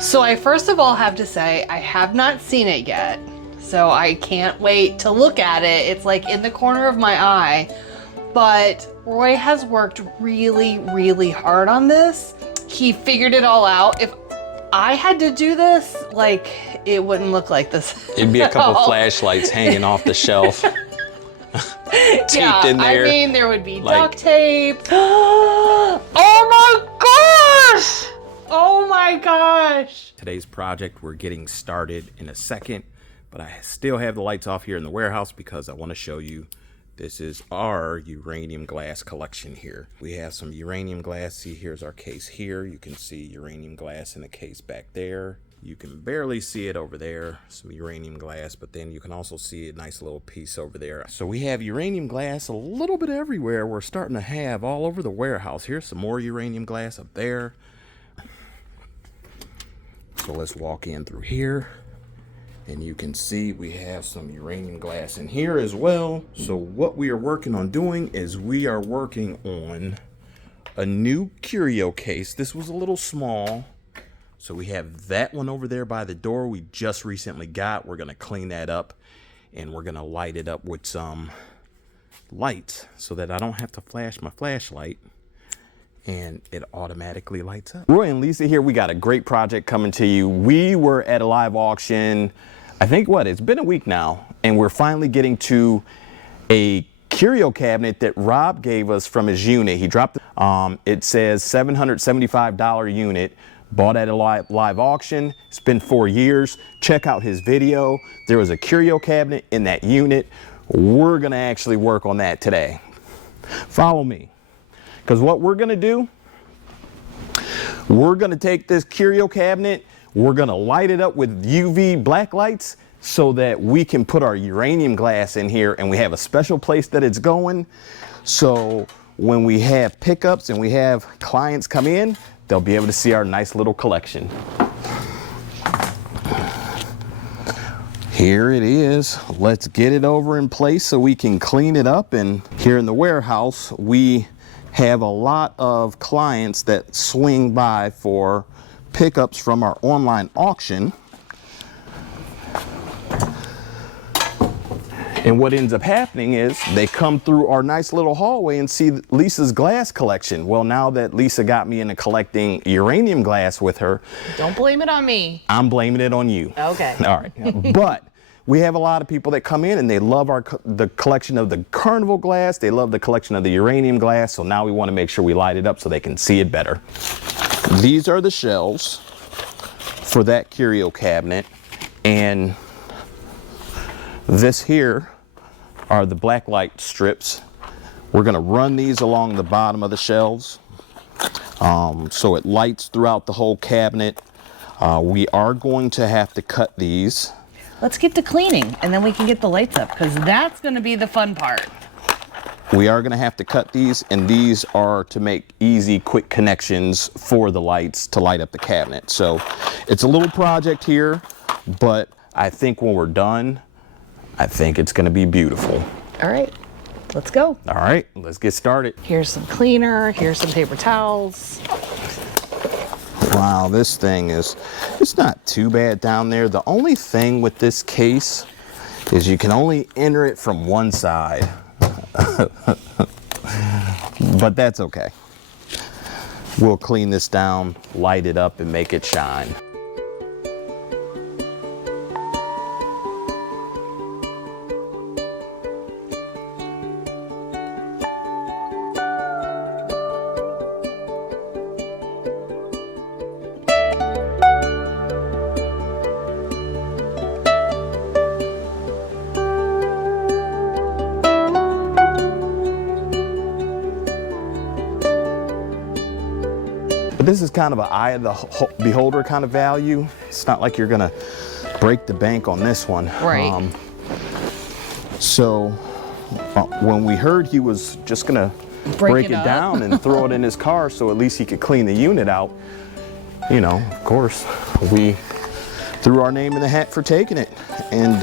So I first of all have to say, I have not seen it yet. So I can't wait to look at it. It's like in the corner of my eye. But Roy has worked really, really hard on this. He figured it all out. If I had to do this, like, it wouldn't look like this. It'd be a couple flashlights hanging off the shelf. Taped in there. I mean, there would be duct tape. Oh my gosh! Oh my gosh! Today's project, we're getting started in a second, but I still have the lights off here in the warehouse because I want to show you. This is our uranium glass collection here. We have some uranium glass. See, here's our case here. You can see uranium glass in the case back there. You can barely see it over there, some uranium glass, but then you can also see a nice little piece over there. So we have uranium glass a little bit everywhere. We're starting to have all over the warehouse. Here's some more uranium glass up there. So let's walk in through here. And you can see we have some uranium glass in here as well. So what we are working on doing is we are working on a new curio case. This was a little small. So we have that one over there by the door we just recently got. We're gonna clean that up and we're gonna light it up with some lights so that I don't have to flash my flashlight and it automatically lights up. Roy and Lisa here, we got a great project coming to you. We were at a live auction, I think it's been a week now, and we're finally getting to a curio cabinet that Rob gave us from his unit. He dropped it says $775 unit, bought at a live auction. It's been 4 years. Check out his video. There was a curio cabinet in that unit. We're gonna actually work on that today. Follow me. Because what we're gonna do, we're gonna take this curio cabinet, we're gonna light it up with UV black lights so that we can put our uranium glass in here, and we have a special place that it's going. So when we have pickups and we have clients come in, they'll be able to see our nice little collection. Here it is. Let's get it over in place so we can clean it up. And here in the warehouse, we have a lot of clients that swing by for pickups from our online auction. And what ends up happening is they come through our nice little hallway and see Lisa's glass collection. Well, now that Lisa got me into collecting uranium glass with her. Don't blame it on me. I'm blaming it on you. Okay. All right. But we have a lot of people that come in and they love the collection of the carnival glass. They love the collection of the uranium glass. So now we want to make sure we light it up so they can see it better. These are the shelves for that curio cabinet. And this here are the blacklight strips. We're going to run these along the bottom of the shelves so it lights throughout the whole cabinet. We are going to have to cut these. Let's get to cleaning and then we can get the lights up, because that's going to be the fun part. We are going to have to cut these, and these are to make easy, quick connections for the lights to light up the cabinet. So it's a little project here, but I think when we're done, I think it's going to be beautiful. All right, let's go. All right, let's get started. Here's some cleaner, here's some paper towels. Wow, this thing it's not too bad down there. The only thing with this case is you can only enter it from one side. But that's okay. We'll clean this down, light it up, and make it shine. This is kind of an eye of the beholder kind of value. It's not like you're gonna break the bank on this one. Right. So when we heard he was just gonna break it down and throw it in his car so at least he could clean the unit out, you know, of course, we threw our name in the hat for taking it. And,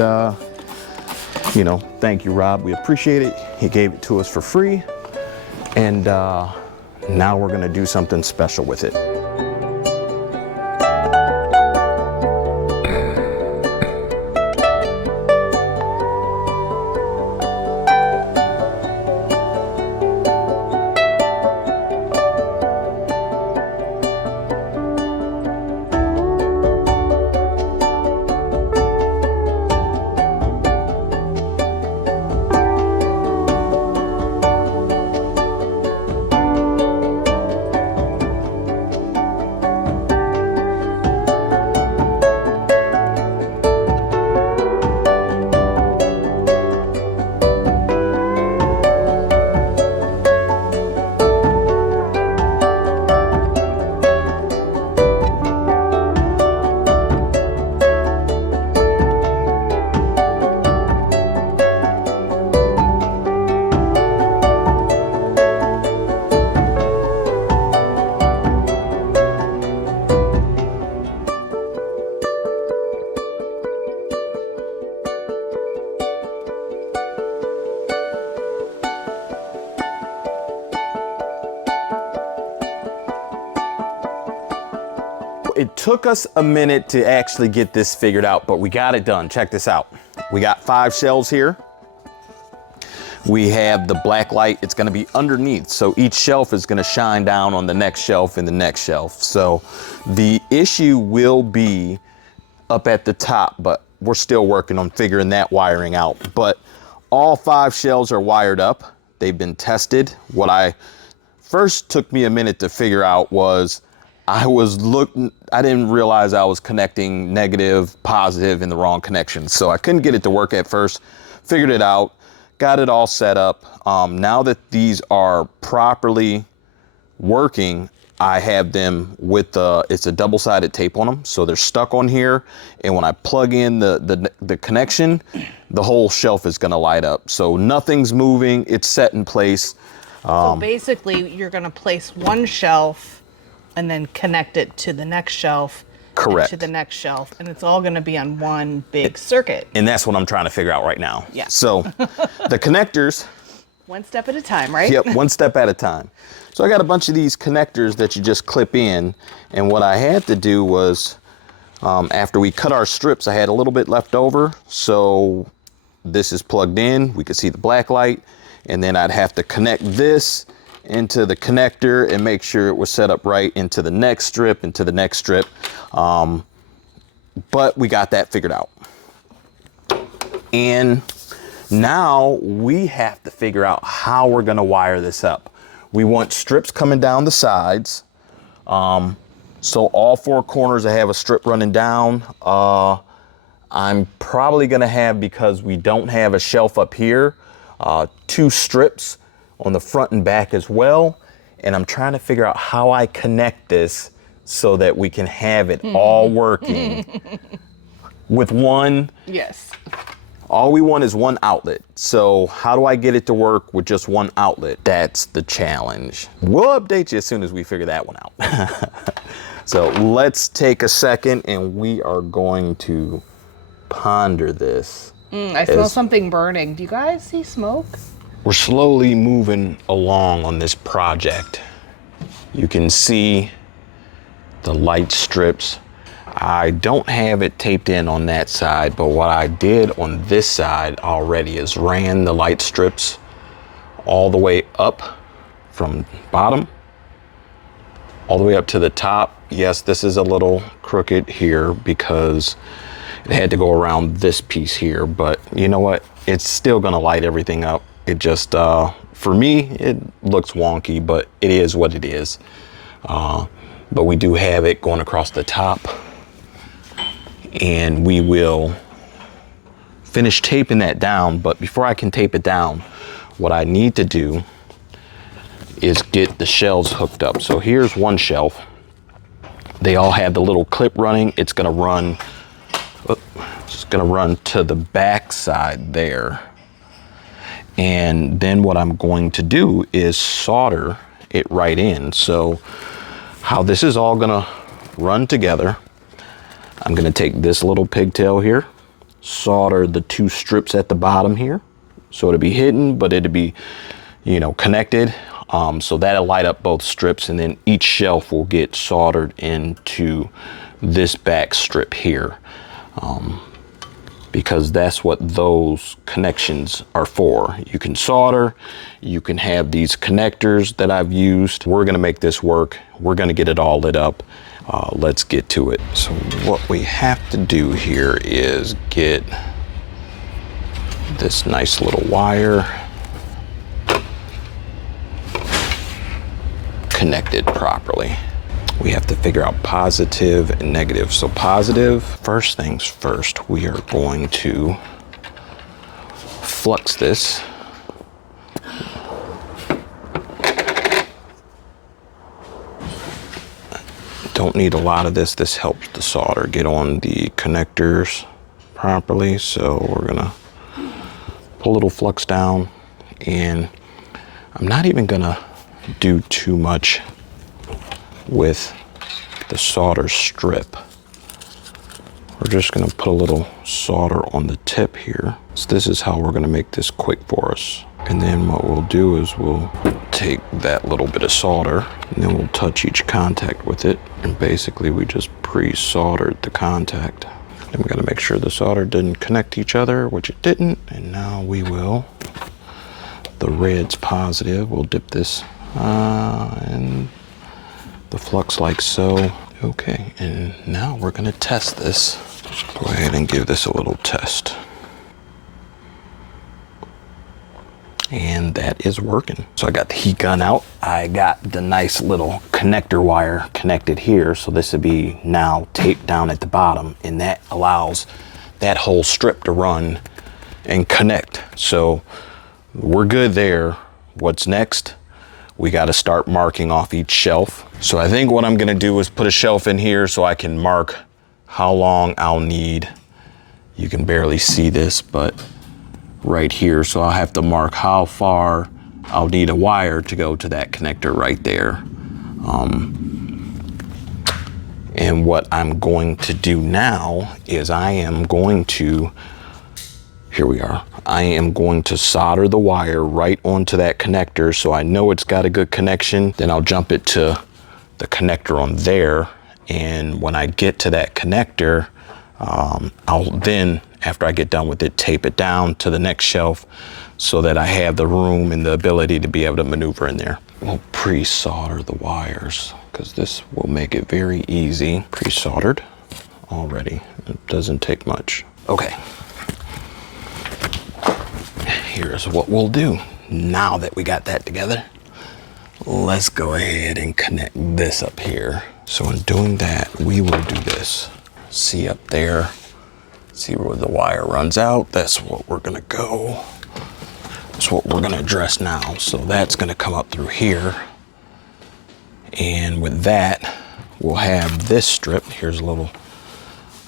you know, thank you, Rob. We appreciate it. He gave it to us for free. And now we're gonna do something special with it. took us a minute to actually get this figured out, but we got it done. Check this out. We got 5 shelves here. We have the black light, it's gonna be underneath. So each shelf is gonna shine down on the next shelf and the next shelf. So the issue will be up at the top, but we're still working on figuring that wiring out. But all 5 shelves are wired up. They've been tested. What I first took me a minute to figure out was I didn't realize I was connecting negative, positive in the wrong connection. So I couldn't get it to work at first, figured it out, got it all set up. Now that these are properly working, I have them with it's a double-sided tape on them, so they're stuck on here. And when I plug in the connection, the whole shelf is gonna light up. So nothing's moving, it's set in place. So basically, you're gonna place one shelf and then connect it to the next shelf. Correct. To the next shelf, and it's all gonna be on one big circuit. And that's what I'm trying to figure out right now. Yeah. So the connectors. One step at a time, right? Yep, one step at a time. So I got a bunch of these connectors that you just clip in, and what I had to do was, after we cut our strips, I had a little bit left over, so this is plugged in, we could see the black light, and then I'd have to connect this into the connector and make sure it was set up right into the next strip, into the next strip. But we got that figured out. And now we have to figure out how we're gonna wire this up. We want strips coming down the sides. So all 4 corners I have a strip running down. I'm probably gonna have, because we don't have a shelf up here, 2 strips on the front and back as well. And I'm trying to figure out how I connect this so that we can have it all working with one. Yes. All we want is one outlet. So how do I get it to work with just one outlet? That's the challenge. We'll update you as soon as we figure that one out. So let's take a second and we are going to ponder this. I smell something burning. Do you guys see smoke? We're slowly moving along on this project. You can see the light strips. I don't have it taped in on that side, but what I did on this side already is ran the light strips all the way up from bottom, all the way up to the top. Yes, this is a little crooked here because it had to go around this piece here, but you know what? It's still gonna light everything up. It just, for me, it looks wonky, but it is what it is. But we do have it going across the top, and we will finish taping that down. But before I can tape it down, what I need to do is get the shelves hooked up. So here's one shelf. They all have the little clip running. It's gonna run to the back side there. And then what I'm going to do is solder it right in. So how this is all gonna run together, I'm gonna take this little pigtail here, solder the 2 strips at the bottom here. So it'll be hidden, but it'll be, you know, connected. So that'll light up both strips, and then each shelf will get soldered into this back strip here. Because that's what those connections are for. You can solder, you can have these connectors that I've used. We're gonna make this work. We're gonna get it all lit up. Let's get to it. So what we have to do here is get this nice little wire connected properly. We have to figure out positive and negative. So positive, first things first, we are going to flux this. Don't need a lot of this. This helps the solder get on the connectors properly. So we're gonna put a little flux down, and I'm not even gonna do too much with the solder strip. We're just gonna put a little solder on the tip here. So this is how we're gonna make this quick for us. And then what we'll do is we'll take that little bit of solder and then we'll touch each contact with it. And basically we just pre-soldered the contact. Then we gotta make sure the solder didn't connect to each other, which it didn't. And now we will, the red's positive. We'll dip this in the flux like so. Okay, and now we're gonna test this. Go ahead and give this a little test. And that is working. So I got the heat gun out. I got the nice little connector wire connected here. So this would be now taped down at the bottom, and that allows that whole strip to run and connect. So we're good there. What's next? We got to start marking off each shelf. So I think what I'm gonna do is put a shelf in here so I can mark how long I'll need. You can barely see this, but right here. So I'll have to mark how far I'll need a wire to go to that connector right there. And what I'm going to do now is I am going to, here we are. I am going to solder the wire right onto that connector so I know it's got a good connection. Then I'll jump it to the connector on there. And when I get to that connector, I'll then, after I get done with it, tape it down to the next shelf so that I have the room and the ability to be able to maneuver in there. We'll pre-solder the wires because this will make it very easy. Pre-soldered already. It doesn't take much. Okay. Here's what we'll do. Now that we got that together, let's go ahead and connect this up here. So in doing that, we will do this. See up there, see where the wire runs out. That's what we're gonna go. That's what we're gonna address now. So that's gonna come up through here. And with that, we'll have this strip. Here's a little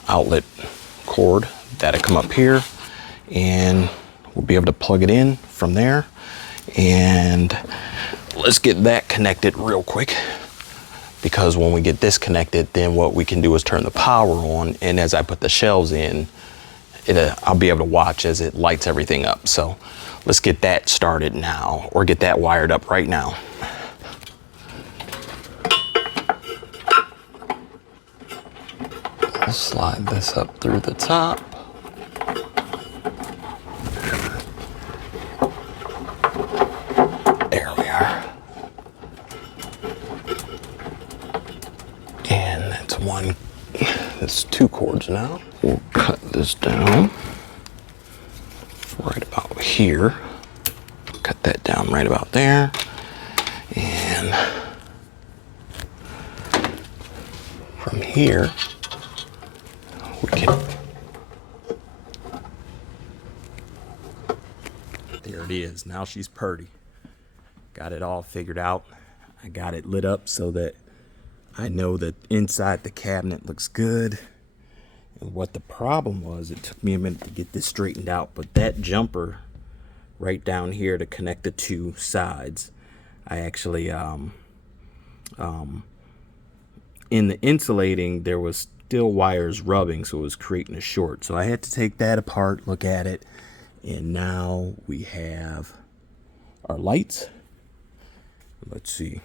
outlet cord that'll come up here, and we'll be able to plug it in from there. And let's get that connected real quick, because when we get this connected, then what we can do is turn the power on, and as I put the shelves in, I'll be able to watch as it lights everything up. So let's get that started now, or get that wired up right now. I'll slide this up through the top. There we are. And that's one, that's two cords now. We'll cut this down right about here. Cut that down right about there. And from here, we can, there it is. Now she's purty. Got it all figured out. I got it lit up so that I know that inside the cabinet looks good. And what the problem was, it took me a minute to get this straightened out, but that jumper right down here to connect the two sides, I actually, in the insulating, there was still wires rubbing, so it was creating a short. So I had to take that apart, look at it, and now we have our lights. Let's see.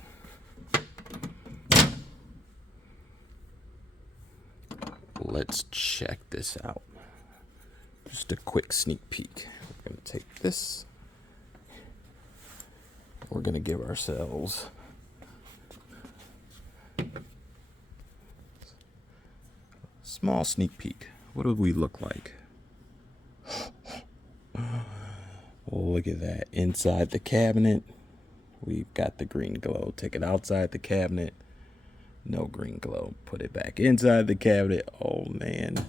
Let's check this out. Just a quick sneak peek. We're gonna take this. We're gonna give ourselves a small sneak peek. What do we look like? Oh, look at that. Inside the cabinet, we've got the green glow. Take it outside the cabinet. No green glow. Put it back inside the cabinet. Oh man.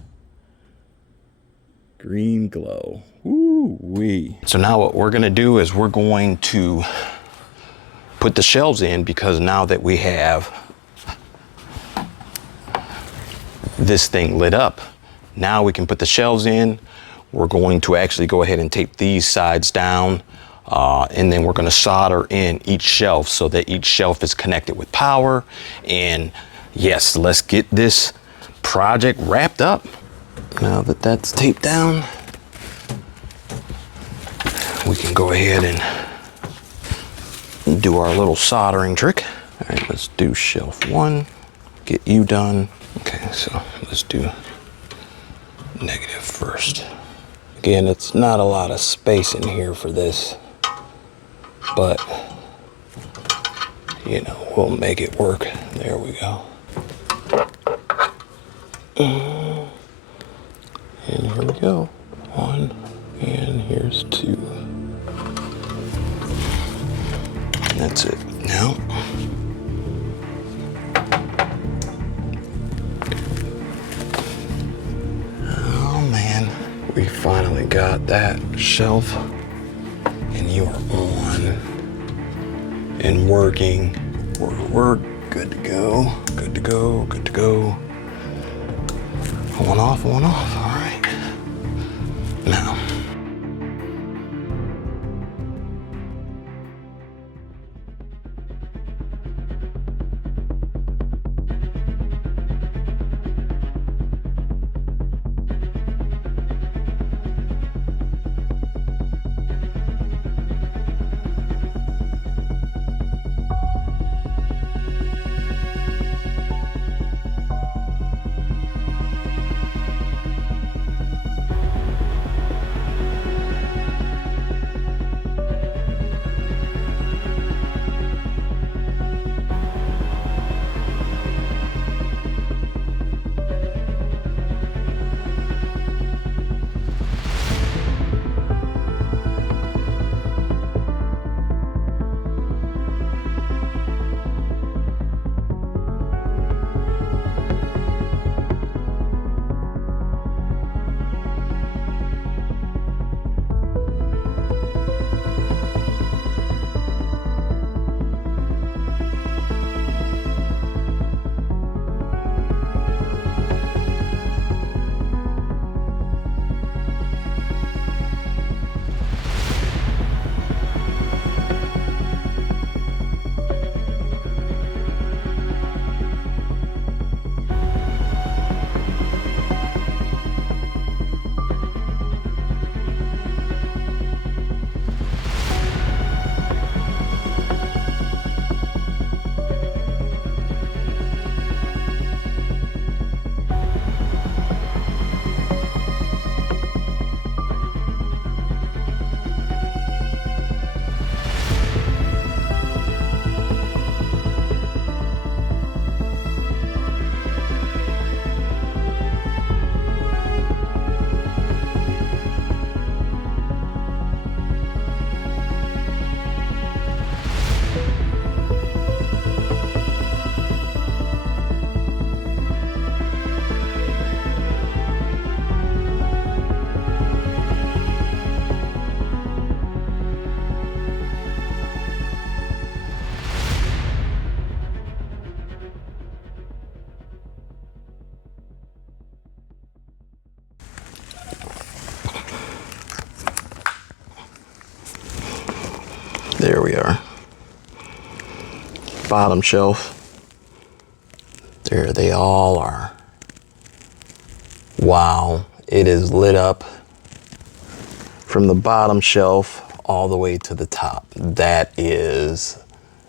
Green glow. Woo-wee. So now what we're gonna do is we're going to put the shelves in, because now that we have this thing lit up, now we can put the shelves in. We're going to actually go ahead and tape these sides down. And then we're gonna solder in each shelf so that each shelf is connected with power. And yes, let's get this project wrapped up. Now that that's taped down, we can go ahead and do our little soldering trick. All right, let's do shelf one, get you done. Okay, so let's do negative first. Again, it's not a lot of space in here for this, but you know, we'll make it work. There we go. And here we go. 1, and here's 2. And that's it. Now, oh man, we finally got that shelf, and you are on and working. We're good to go. Good to go. Good to go. One off, one off. All right. Now. There we are. Bottom shelf. There they all are. Wow, it is lit up from the bottom shelf all the way to the top. That is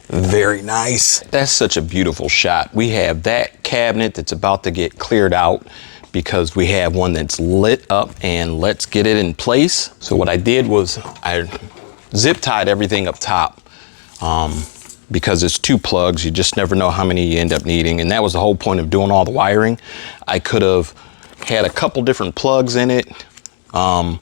very nice. That's such a beautiful shot. We have that cabinet that's about to get cleared out because we have one that's lit up, and let's get it in place. So what I did was I zip tied everything up top because it's 2 plugs. You just never know how many you end up needing. And that was the whole point of doing all the wiring. I could have had a couple different plugs in it. And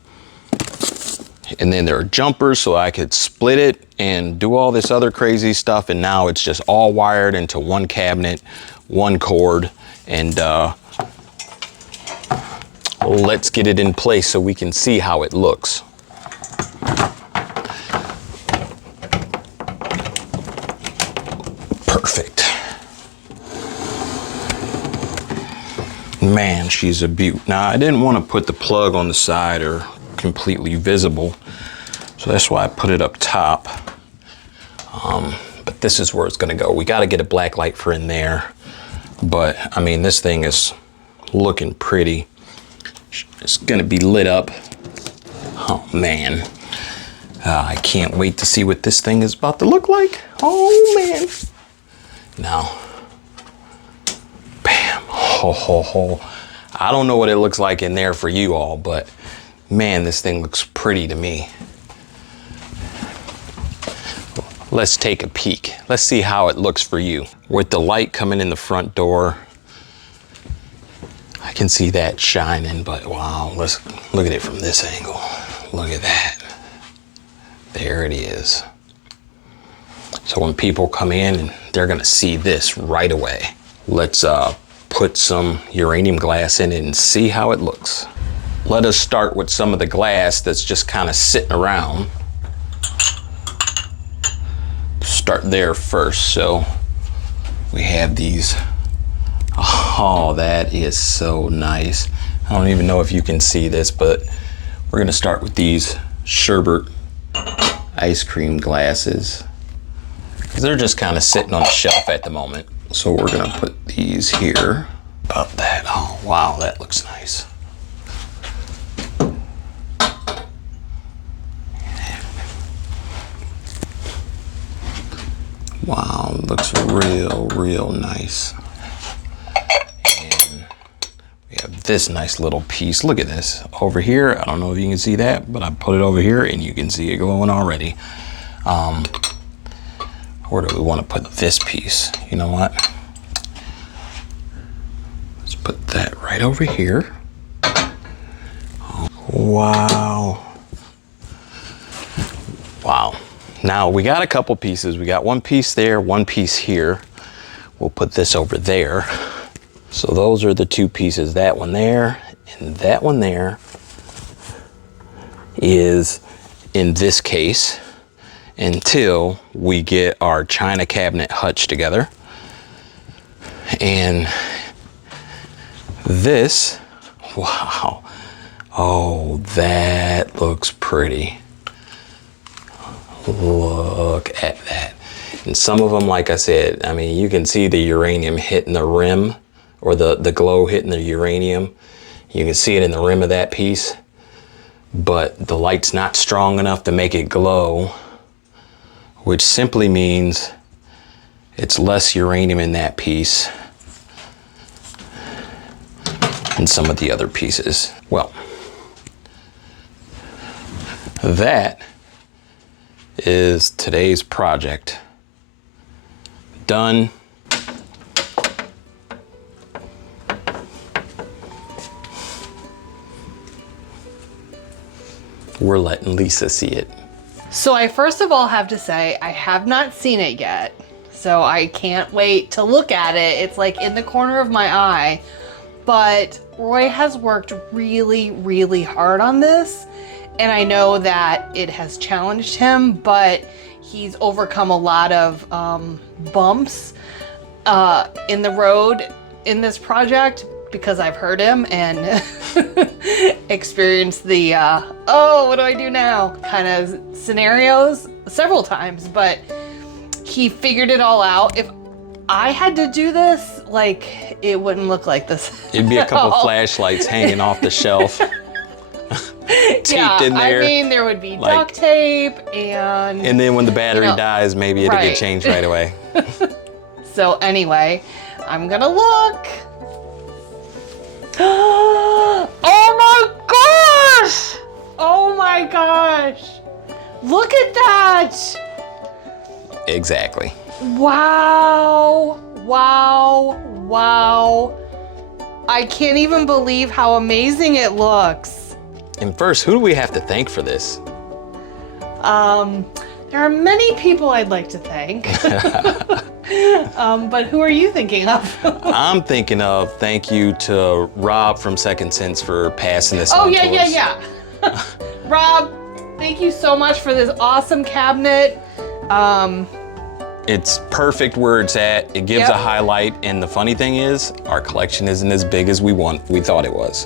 then there are jumpers so I could split it and do all this other crazy stuff. And now it's just all wired into one cabinet, one cord, and let's get it in place so we can see how it looks. Perfect. Man, she's a beaut. Now, I didn't want to put the plug on the side or completely visible, so that's why I put it up top. But this is where it's going to go. We got to get a black light for in there, but I mean, this thing is looking pretty. It's going to be lit up. Oh man, I can't wait to see what this thing is about to look like. Oh man. Now, bam. Oh, I don't know what it looks like in there for you all, but man, this thing looks pretty to me. Let's take a peek. Let's see how it looks for you. With the light coming in the front door, I can see that shining, but wow, let's look at it from this angle. Look at that. There it is. So when people come in, they're gonna see this right away. Let's put some uranium glass in it and see how it looks. Let us start with some of the glass that's just kind of sitting around. Start there first. So we have these. Oh, that is so nice. I don't even know if you can see this, but we're gonna start with these sherbet ice cream glasses. They're just kind of sitting on the shelf at the moment. So we're gonna put these here. About that. Oh, wow, that looks nice. Wow, looks real nice. And we have this nice little piece. Look at this over here. I don't know if you can see that, but I put it over here and you can see it glowing already. Where do we want to put this piece? You know what? Let's put that right over here. Oh, wow. Wow. Now we got a couple pieces. We got one piece there, one piece here. We'll put this over there. So those are the two pieces. That one there and that one there is in this case until we get our china cabinet hutch together. And this, wow. Oh, that looks pretty. Look at that. And some of them, like I said, I mean, you can see the uranium hitting the rim, or the glow hitting the uranium. You can see it in the rim of that piece, but the light's not strong enough to make it glow, which simply means it's less uranium in that piece than some of the other pieces. Well, that is today's project. Done. We're letting Lisa see it. So I first of all have to say, I have not seen it yet. So I can't wait to look at it. It's like in the corner of my eye. But Roy has worked really hard on this. And I know that it has challenged him, but he's overcome a lot of bumps in the road in this project because I've heard him and experienced the, oh, what do I do now? Kind of scenarios several times, but he figured it all out. If I had to do this, like, it wouldn't look like this. It'd be a couple flashlights hanging off the shelf. Taped in there. I mean, there would be duct tape and then when the battery dies, maybe it'll right. get changed right away. So anyway, I'm gonna look. Oh my gosh! Oh my gosh! Look at that! Exactly. Wow! I can't even believe how amazing it looks. And first, who do we have to thank for this? There are many people I'd like to thank. But who are you thinking of? I'm thinking of thank you to Rob from Second Sense for passing this on to us. Yeah. Rob, thank you so much for this awesome cabinet. It's perfect where it's at. It gives a highlight, and the funny thing is, our collection isn't as big as we thought it was.